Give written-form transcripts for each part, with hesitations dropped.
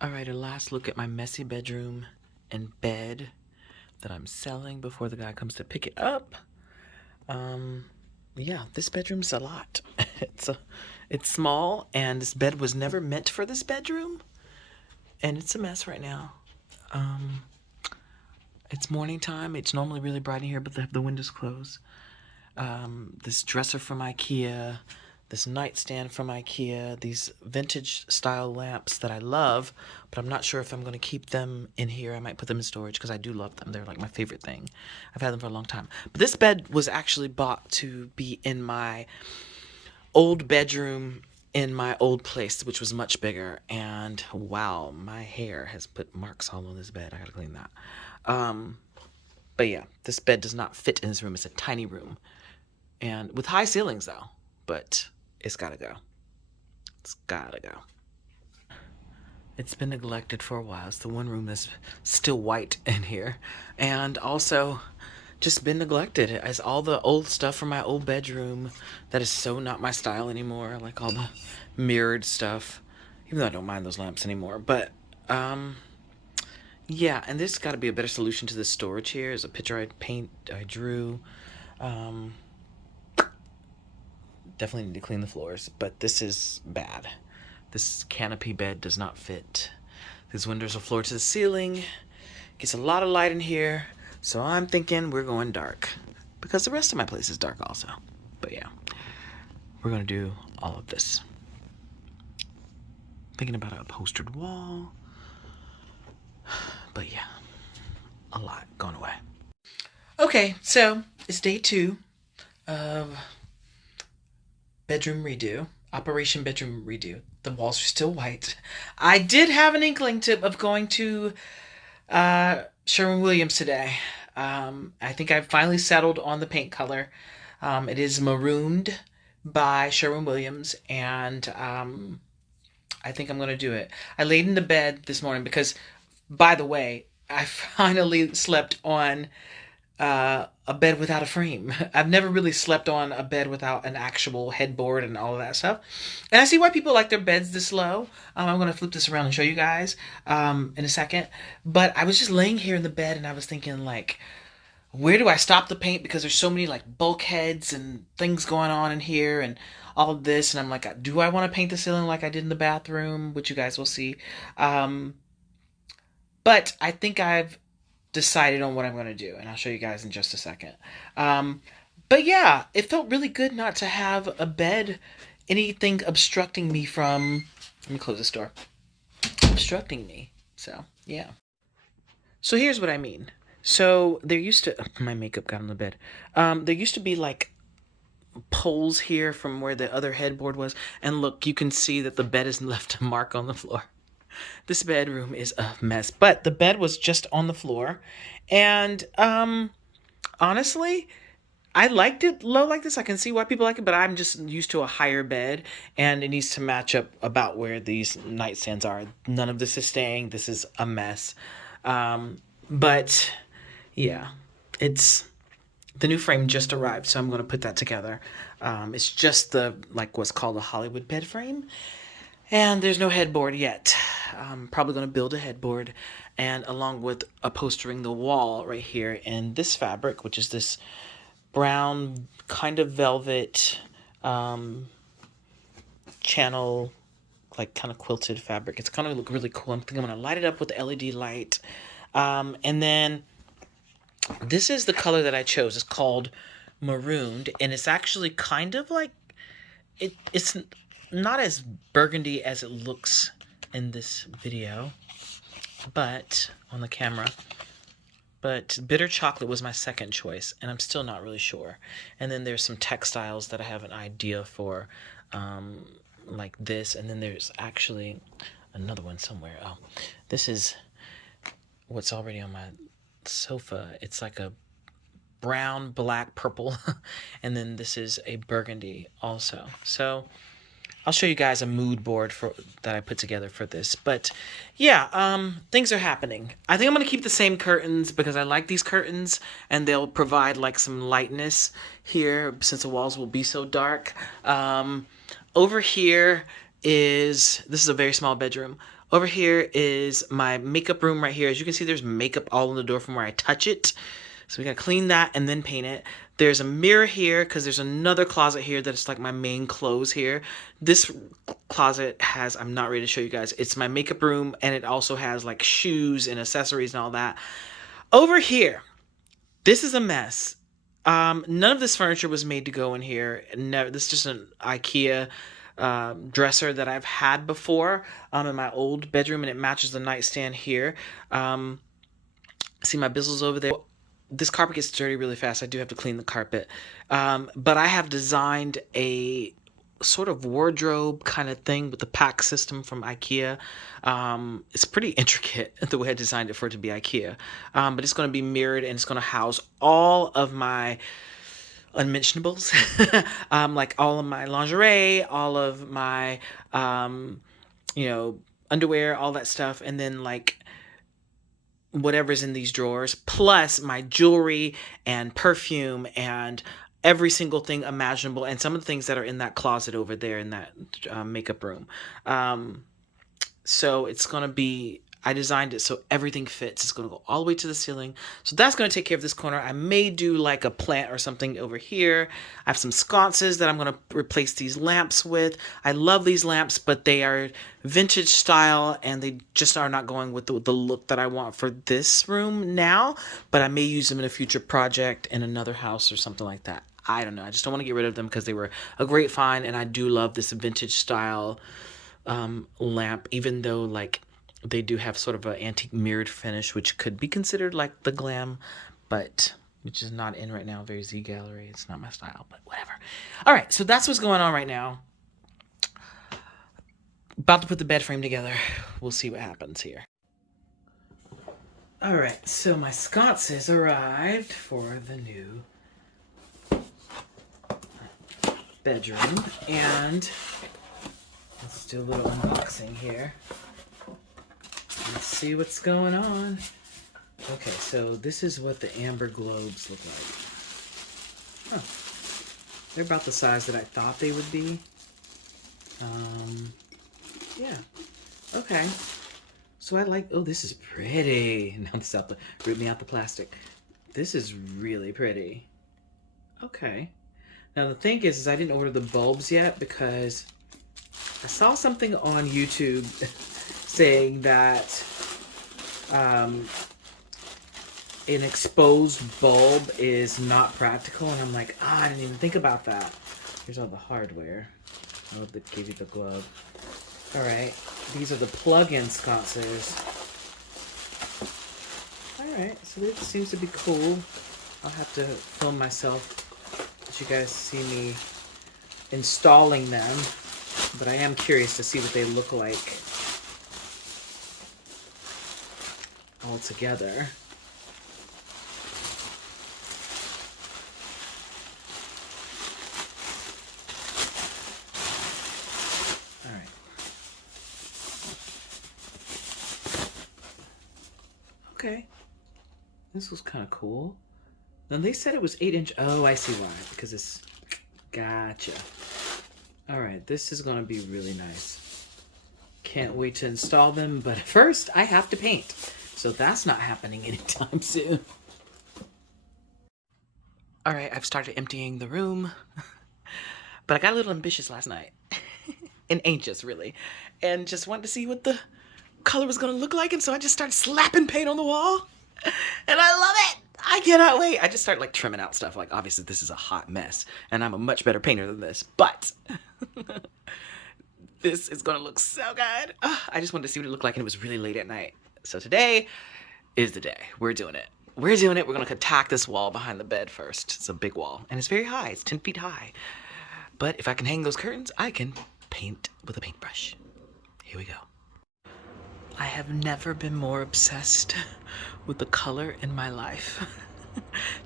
All right, a last look at my messy bedroom and bed that I'm selling before the guy comes to pick it up. Um, yeah, this bedroom's a lot. It's small, and this bed was never meant for this bedroom, and it's a mess right now. Um, it's morning time. It's normally really bright in here, but they have the windows closed. This dresser from IKEA, this nightstand from IKEA, these vintage style lamps that I love, but I'm not sure if I'm going to keep them in here. I might put them in storage because I do love them. They're like my favorite thing. I've had them for a long time. But this bed was actually bought to be in my old bedroom in my old place, which was much bigger. And wow, my hair has put marks all on this bed. I gotta clean that. Um, but yeah, this bed does not fit in this room. It's a tiny room and with high ceilings though, but it's gotta go. It's gotta go. It's been neglected for a while. It's the one room that's still white in here, and also just been neglected as all the old stuff from my old bedroom that is so not my style anymore, like all the mirrored stuff, even though I don't mind those lamps anymore. But yeah, and there's got to be a better solution to this storage here. There's a picture I drew. um Definitely need to clean the floors, but this is bad. This canopy bed does not fit. These windows are floor to the ceiling. Gets a lot of light in here, so I'm thinking we're going dark because the rest of my place is dark also. But yeah, we're gonna do all of this. Thinking about a upholstered wall, but yeah, a lot going away. Okay, so it's day 2 of bedroom redo. Operation Bedroom Redo. The walls are still white. I did have an inkling of going to Sherwin-Williams today. I think I've finally settled on the paint color. It is Marooned by Sherwin-Williams, and I think I'm going to do it. I laid in the bed this morning because, by the way, I finally slept on a bed without a frame. I've never really slept on a bed without an actual headboard and all of that stuff. And I see why people like their beds this low. I'm going to flip this around and show you guys in a second. But I was just laying here in the bed and I was thinking, like, where do I stop the paint? Because there's so many, like, bulkheads and things going on in here and all of this. And I'm like, do I want to paint the ceiling like I did in the bathroom? Which you guys will see. Um, but I think I've decided on what I'm going to do, and I'll show you guys in just a second. Um, but yeah, it felt really good not to have a bed, anything obstructing me from. Let me close this door. Obstructing me. So yeah. So here's what I mean. So there used to my makeup got on the bed. There used to be like poles here from where the other headboard was, and look, you can see that the bed has left a mark on the floor. This bedroom is a mess, but the bed was just on the floor, and honestly, I liked it low like this. I can see why people like it, but I'm just used to a higher bed, and it needs to match up about where these nightstands are. None of this is staying. This is a mess. But yeah, it's the new frame just arrived, so I'm going to put that together. It's just the like what's called a Hollywood bed frame, and there's no headboard yet. I'm probably going to build a headboard, and along with upholstering the wall right here in this fabric, which is this brown kind of velvet channel, like kind of quilted fabric. It's going to look really cool. I'm thinking I'm going to light it up with the LED light. And then this is the color that I chose. It's called Marooned, and it's actually kind of like it's not as burgundy as it looks in this video, but on the camera. But bitter chocolate was my second choice, and I'm still not really sure. And then there's some textiles that I have an idea for, like this. And then there's actually another one somewhere. Oh, this is what's already on my sofa. It's like a brown, black, purple. And then this is a burgundy also. So I'll show you guys a mood board for that I put together for this. But yeah, things are happening. I think I'm going to keep the same curtains because I like these curtains, and they'll provide like some lightness here since the walls will be so dark. Over here this is a very small bedroom. Over here is my makeup room right here. As you can see, there's makeup all on the door from where I touch it. So we gotta clean that and then paint it. There's a mirror here because there's another closet here that is like my main clothes here. This closet has, I'm not ready to show you guys, it's my makeup room, and it also has like shoes and accessories and all that. Over here, this is a mess. None of this furniture was made to go in here. No, this is just an IKEA dresser that I've had before in my old bedroom, and it matches the nightstand here. See my bizzles over there. This carpet gets dirty really fast. I do have to clean the carpet. But I have designed a sort of wardrobe kind of thing with the pack system from IKEA. It's pretty intricate the way I designed it for it to be IKEA. But it's going to be mirrored, and it's going to house all of my unmentionables, like all of my lingerie, all of my, you know, underwear, all that stuff. And then like whatever's in these drawers, plus my jewelry and perfume and every single thing imaginable, and some of the things that are in that closet over there in that makeup room. So it's going to be, I designed it so everything fits. It's going to go all the way to the ceiling. So that's going to take care of this corner. I may do like a plant or something over here. I have some sconces that I'm going to replace these lamps with. I love these lamps, but they are vintage style, and they just are not going with the look that I want for this room now. But I may use them in a future project in another house or something like that. I don't know. I just don't want to get rid of them because they were a great find, and I do love this vintage style lamp, even though like they do have sort of an antique mirrored finish, which could be considered like the glam, but which is not in right now. Very Z Gallery. It's not my style, but whatever. All right, so that's what's going on right now. About to put the bed frame together. We'll see what happens here. All right, so my sconces arrived for the new bedroom, and let's do a little unboxing here. Let's see what's going on. Okay, so this is what the amber globes look like. Oh, they're about the size that I thought they would be. Yeah. Okay. So I like, oh, this is pretty. Now this out the, rip me out the plastic. This is really pretty. Okay. Now the thing is I didn't order the bulbs yet because I saw something on YouTube saying that an exposed bulb is not practical, and I'm like, I didn't even think about that. Here's all the hardware. Oh, that gave you the glove. All right, these are the plug-in sconces. All right, so this seems to be cool. I'll have to film myself so you guys see me installing them, but I am curious to see what they look like all together. All right. Okay. This was kind of cool. Now they said it was 8-inch. Oh, I see why. Because it's, gotcha. All right, this is going to be really nice. Can't wait to install them, but first I have to paint. So that's not happening anytime soon. All right, I've started emptying the room, but I got a little ambitious last night. And anxious, really. And just wanted to see what the color was going to look like, and so I just started slapping paint on the wall. And I love it! I cannot wait. I just started like trimming out stuff. Like obviously this is a hot mess, and I'm a much better painter than this, but this is gonna look so good. I just wanted to see what it looked like, and it was really late at night. So today is the day. We're doing it. We're doing it. We're gonna attack this wall behind the bed first. It's a big wall, and it's very high. It's 10 feet high. But if I can hang those curtains, I can paint with a paintbrush. Here we go. I have never been more obsessed with the color in my life.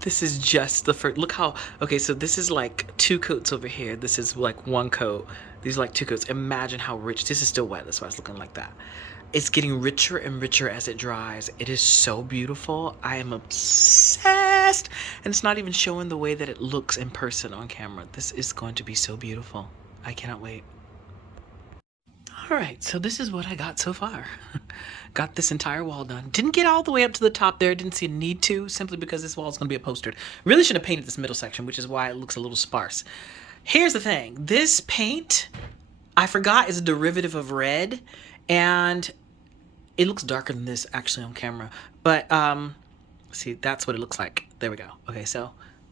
This is just the first, look how, okay, so this is like 2 coats over here. This is like 1 coat. These are like 2 coats. Imagine how rich, this is still wet, that's why it's looking like that. It's getting richer and richer as it dries. It is so beautiful. I am obsessed. And it's not even showing the way that it looks in person on camera. This is going to be so beautiful. I cannot wait. All right, so this is what I got so far. Got this entire wall done. Didn't get all the way up to the top there. Didn't see a need to, simply because this wall is going to be upholstered. Really should have painted this middle section, which is why it looks a little sparse. Here's the thing. This paint, I forgot, is a derivative of red, and it looks darker than this actually on camera. But see, that's what it looks like. There we go. Okay, so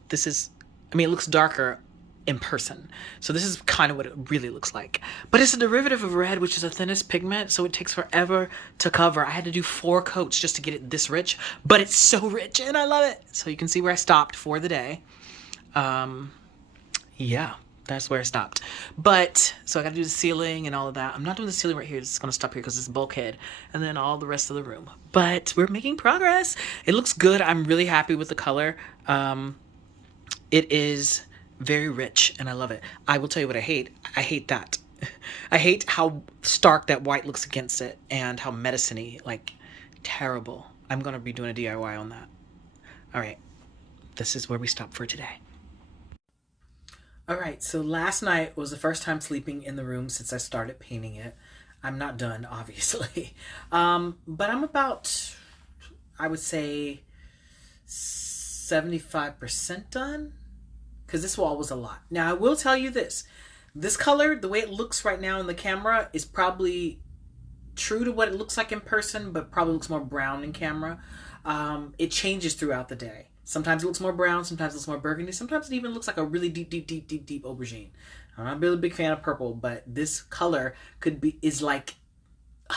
this is, I mean, it looks darker in person. So this is kind of what it really looks like. But it's a derivative of red, which is the thinnest pigment, so it takes forever to cover. I had to do 4 coats just to get it this rich, but it's so rich and I love it. So you can see where I stopped for the day. Yeah, that's where I stopped. But, so I gotta do the ceiling and all of that. I'm not doing the ceiling right here, it's gonna stop here because it's a bulkhead. And then all the rest of the room. But we're making progress. It looks good. I'm really happy with the color. It is very rich and I love it. I will tell you what I hate. I hate that. I hate how stark that white looks against it and how medicine-y, like terrible. I'm gonna be doing a DIY on that. All right, this is where we stop for today. All right, so last night was the first time sleeping in the room since I started painting it. I'm not done, obviously. But I'm about, I would say, 75% done, because this wall was a lot. Now, I will tell you this. This color, the way it looks right now in the camera, is probably true to what it looks like in person, but probably looks more brown in camera. It changes throughout the day. Sometimes it looks more brown, sometimes it looks more burgundy, sometimes it even looks like a really deep aubergine. I'm not really a big fan of purple, but this color is like, I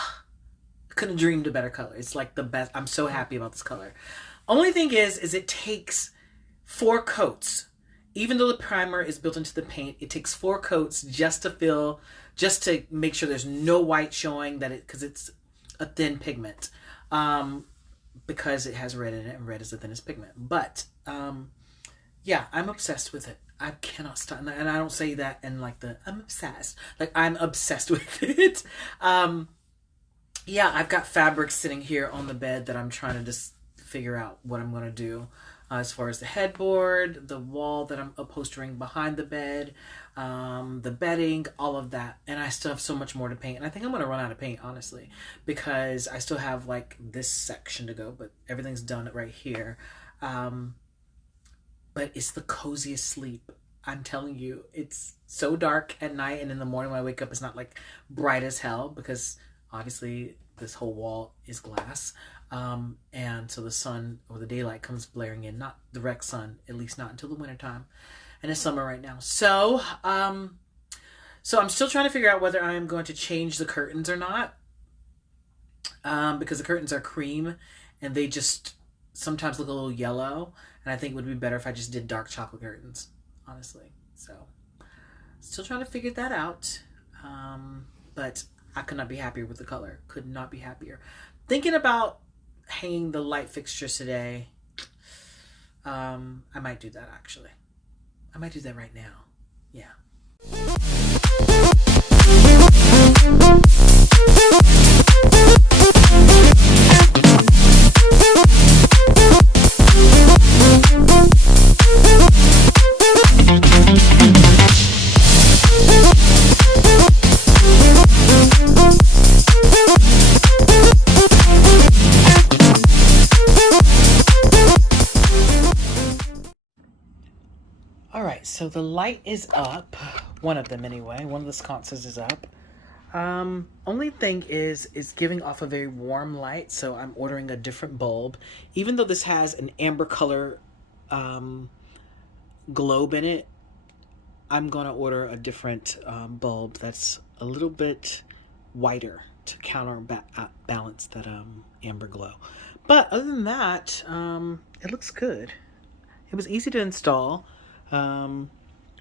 couldn't have dreamed a better color. It's like the best. I'm so happy about this color. Only thing is it takes 4 coats. Even though the primer is built into the paint, it takes 4 coats just to make sure there's no white showing, because it's a thin pigment. Because it has red in it, and red is the thinnest pigment. But yeah, I'm obsessed with it. I cannot stop, and I don't say that in like I'm obsessed. Like, I'm obsessed with it. Yeah, I've got fabric sitting here on the bed that I'm trying to just figure out what I'm gonna do. As far as the headboard, the wall that I'm upholstering behind the bed, the bedding, all of that. And I still have so much more to paint. And I think I'm going to run out of paint, honestly, because I still have like this section to go, but everything's done right here. But it's the coziest sleep. I'm telling you, it's so dark at night, and in the morning when I wake up, it's not like bright as hell, because obviously this whole wall is glass. And so the sun or the daylight comes blaring in, not direct sun, at least not until the wintertime. And it's summer right now. So I'm still trying to figure out whether I am going to change the curtains or not. Because the curtains are cream and they just sometimes look a little yellow. And I think it would be better if I just did dark chocolate curtains, honestly. So still trying to figure that out. But I could not be happier with the color. Could not be happier. Thinking about hanging the light fixtures today. I might do that, actually. I might do that right now. Yeah. All right, so the light is up. One of them anyway. One of the sconces is up. Only thing is, it's giving off a very warm light, so I'm ordering a different bulb. Even though this has an amber color globe in it, I'm gonna order a different bulb that's a little bit whiter to counterbalance that amber glow. But other than that, it looks good. It was easy to install.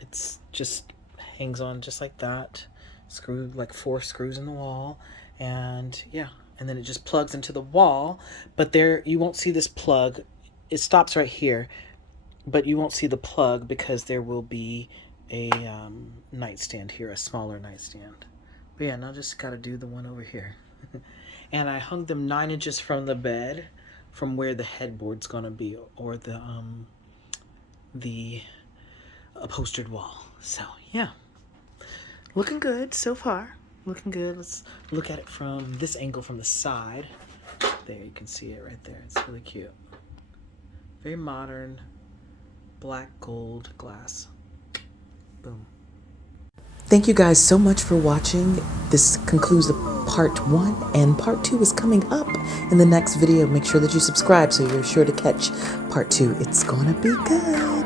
It's just hangs on just like that. Screw like 4 screws in the wall, and yeah, and then it just plugs into the wall. But there, you won't see this plug. It stops right here, but you won't see the plug because there will be a nightstand here, a smaller nightstand. But yeah, now just gotta do the one over here. And I hung them 9 inches from the bed, from where the headboard's gonna be, or the upholstered wall. So yeah, looking good so far. Looking good. Let's look at it from this angle, from the side. There, you can see it right there. It's really cute. Very modern, black gold glass. Boom. Thank you guys so much for watching. This concludes part 1, and part 2 is coming up in the next video. Make sure that you subscribe so you're sure to catch part 2. It's gonna be good.